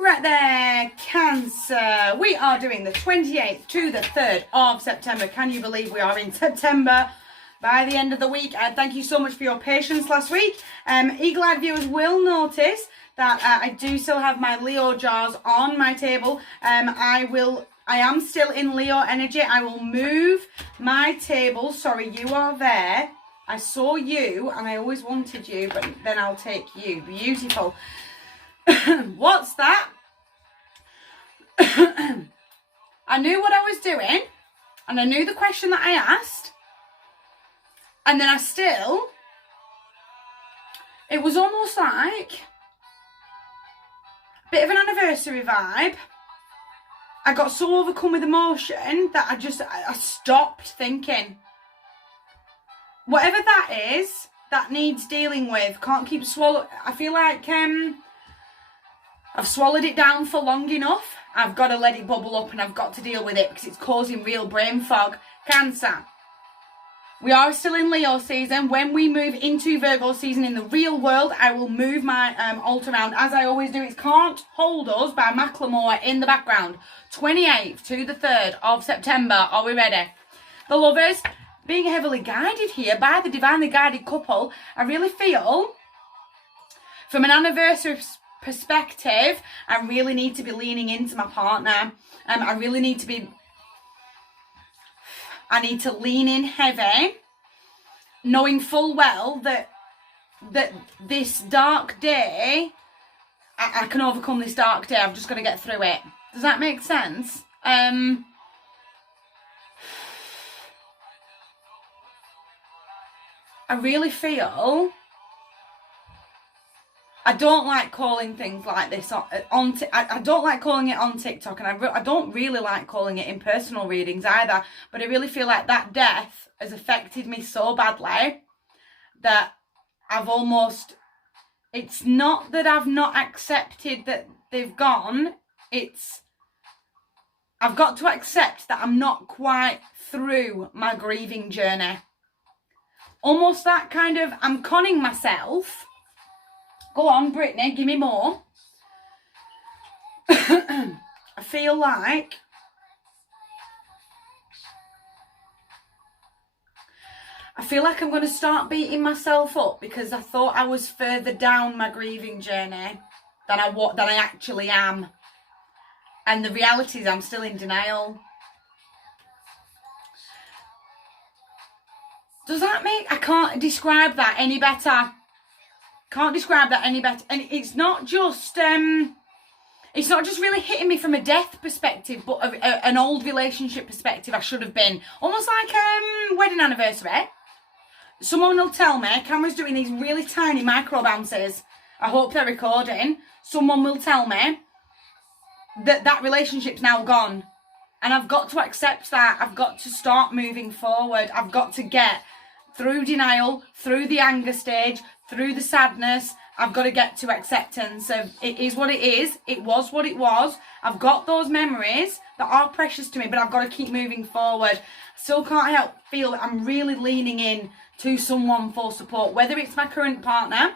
Right there, Cancer. We are doing the 28th to the 3rd of September. Can you believe we are in September by the end of the week? Thank you so much for your patience last week. Eagle-eyed viewers will notice that I do still have my Leo jars on my table. I am still in Leo energy. I will move my table. Sorry, you are there. I saw you and I always wanted you, but then I'll take you. Beautiful. What's that? I knew what I was doing and I knew the question that I asked, and then it was almost like a bit of an anniversary vibe. I got so overcome with emotion that I stopped thinking. Whatever that is, that needs dealing with. Can't keep swallowing. I feel like I've swallowed it down for long enough. I've got to let it bubble up and I've got to deal with it because it's causing real brain fog. Cancer. We are still in Leo season. When we move into Virgo season in the real world, I will move my alt around as I always do. It's Can't Hold Us by Macklemore in the background. 28th to the 3rd of September. Are we ready? The Lovers, being heavily guided here by the divinely guided couple. I really feel from an anniversary perspective, I really need to be leaning into my partner. I need to lean in heavy, knowing full well that this dark day, I can overcome this dark day. I've just got to get through it. Does that make sense? I really feel I don't like calling things like this I don't like calling it on TikTok, and I don't really like calling it in personal readings either, but I really feel like that death has affected me so badly that it's not that I've not accepted that they've gone, I've got to accept that I'm not quite through my grieving journey. Almost that kind of, I'm conning myself. Go on, Brittany, give me more. I feel like I'm going to start beating myself up because I thought I was further down my grieving journey than I actually am. And the reality is I'm still in denial. Does that make... I can't describe that any better. Can't describe that any better. And it's not just really hitting me from a death perspective, but an old relationship perspective. I should have been almost like wedding anniversary. Someone will tell me, camera's doing these really tiny micro bounces. I hope they're recording. Someone will tell me that relationship's now gone. And I've got to accept that. I've got to start moving forward. I've got to get through denial, through the anger stage, through the sadness. I've got to get to acceptance of it is what it is. It was what it was. I've got those memories that are precious to me, but I've got to keep moving forward. I still can't help feel that I'm really leaning in to someone for support, whether it's my current partner.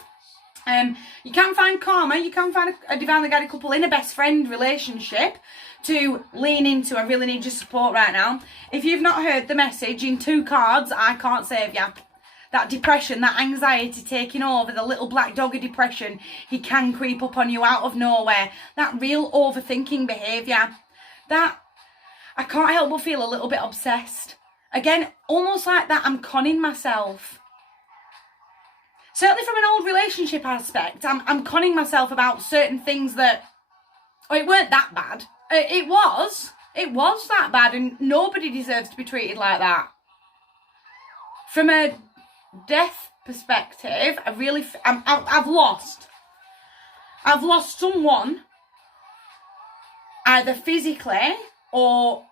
You can find karma, you can find a divinely guided couple in a best friend relationship to lean into. I really need your support right now. If you've not heard the message in 2 cards, I can't save you. That depression, that anxiety taking over, the little black dog of depression, he can creep up on you out of nowhere. That real overthinking behaviour, that I can't help but feel a little bit obsessed. Again, almost like that I'm conning myself. Certainly from an old relationship aspect, I'm conning myself about certain things that, it weren't that bad. It was that bad, and nobody deserves to be treated like that. From a death perspective, I've lost someone, either physically or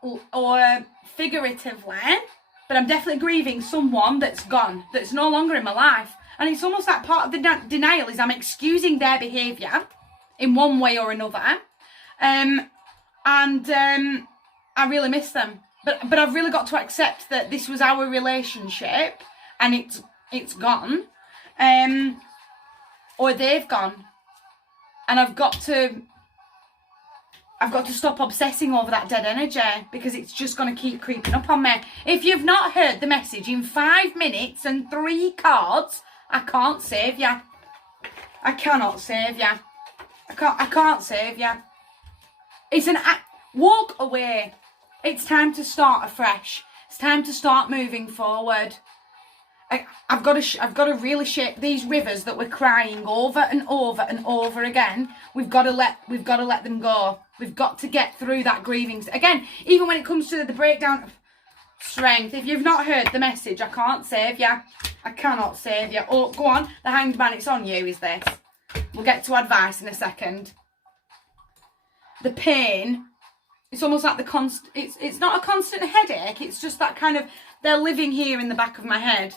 figuratively, but I'm definitely grieving someone that's gone, that's no longer in my life. And it's almost like part of the denial is I'm excusing their behaviour in one way or another. I really miss them. But I've really got to accept that this was our relationship and it's gone. Or they've gone. And I've got to I've got to stop obsessing over that dead energy because it's just going to keep creeping up on me. If you've not heard the message in 5 minutes and 3 cards, I can't save you. I cannot save you. I can't save you. It's an walk away. It's time to start afresh. It's time to start moving forward. I've got to really shake these rivers that we're crying over and over and over again. We've got to let them go. We've got to get through that grieving. Again, even when it comes to the breakdown of strength, if you've not heard the message, I can't save you. I cannot save you. Oh, go on. The Hanged Man, it's on you, is this. We'll get to advice in a second. The pain, it's almost like it's not a constant headache. It's just that kind of, they're living here in the back of my head.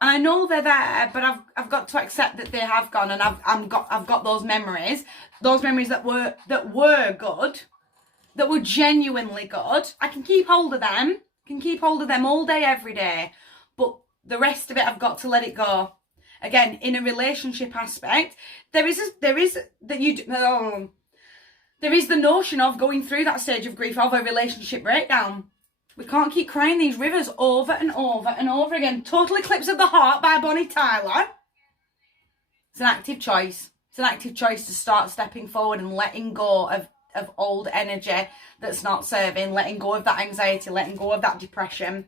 And I know they're there, but I've got to accept that they have gone, and I've got those memories that were good, that were genuinely good. I can keep hold of them. I can keep hold of them all day, every day. But the rest of it, I've got to let it go. Again, in a relationship aspect, there is the notion of going through that stage of grief of a relationship breakdown. We can't keep crying these rivers over and over and over again. Total Eclipse of the Heart by Bonnie Tyler. It's an active choice. It's an active choice to start stepping forward and letting go of old energy that's not serving, letting go of that anxiety, letting go of that depression,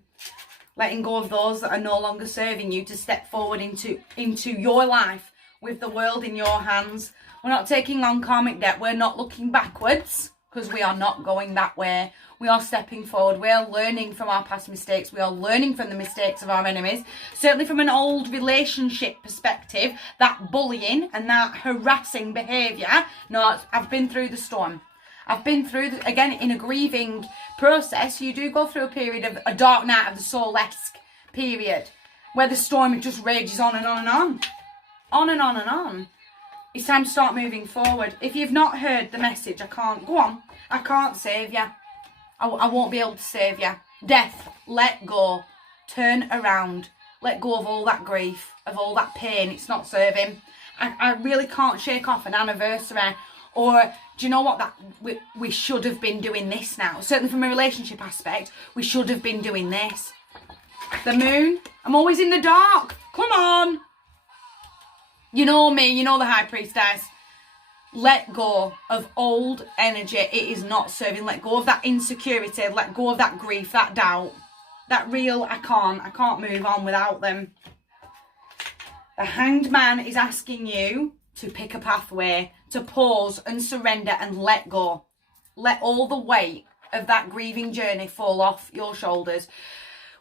letting go of those that are no longer serving you, to step forward into your life with the world in your hands. We're not taking on karmic debt. We're not looking backwards, because we are not going that way. We are stepping forward. We are learning from our past mistakes. We are learning from the mistakes of our enemies. Certainly from an old relationship perspective, that bullying and that harassing behaviour. No, I've been through the storm. I've been through, again, in a grieving process, you do go through a period of a dark night of the soul-esque period, where the storm just rages on and on and on. On and on and on. It's time to start moving forward. If you've not heard the message, I can't save you. I won't be able to save you. Death, let go. Turn around. Let go of all that grief, of all that pain. It's not serving. I really can't shake off an anniversary. Or, do you know what? That we should have been doing this now. Certainly from a relationship aspect, we should have been doing this. The Moon. I'm always in the dark. Come on. You know me. You know the High Priestess. Let go of old energy. It is not serving. Let go of that insecurity. Let go of that grief, that doubt. That real, I can't move on without them. The Hanged Man is asking you to pick a pathway, to pause and surrender and let go. Let all the weight of that grieving journey fall off your shoulders.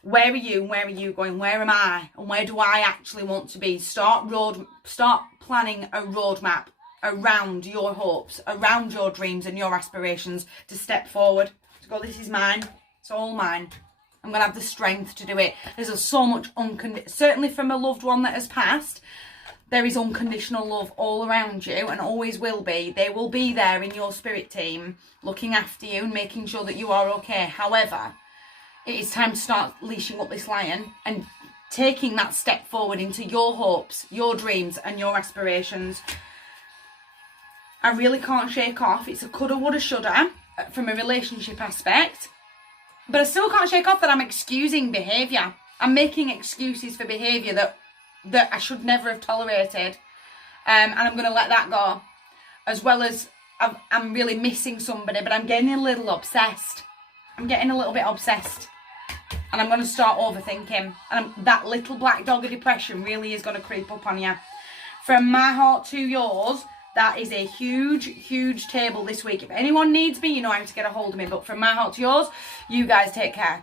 Where are you? Where are you going? Where am I? And where do I actually want to be? Start planning a roadmap around your hopes, around your dreams and your aspirations, to step forward. To go, this is mine. It's all mine. I'm going to have the strength to do it. There's so much certainly from a loved one that has passed, there is unconditional love all around you, and always will be. They will be there in your spirit team, looking after you and making sure that you are okay. However, it is time to start leashing up this lion and taking that step forward into your hopes, your dreams and your aspirations. I really can't shake off. It's a coulda, woulda, shoulda from a relationship aspect. But I still can't shake off that I'm excusing behaviour. I'm making excuses for behaviour that I should never have tolerated. And I'm going to let that go. As well as I'm really missing somebody, but I'm getting a little obsessed. I'm getting a little bit obsessed. And I'm going to start overthinking. And that little black dog of depression really is going to creep up on you. From my heart to yours, that is a huge, huge table this week. If anyone needs me, you know how to get a hold of me. But from my heart to yours, you guys take care.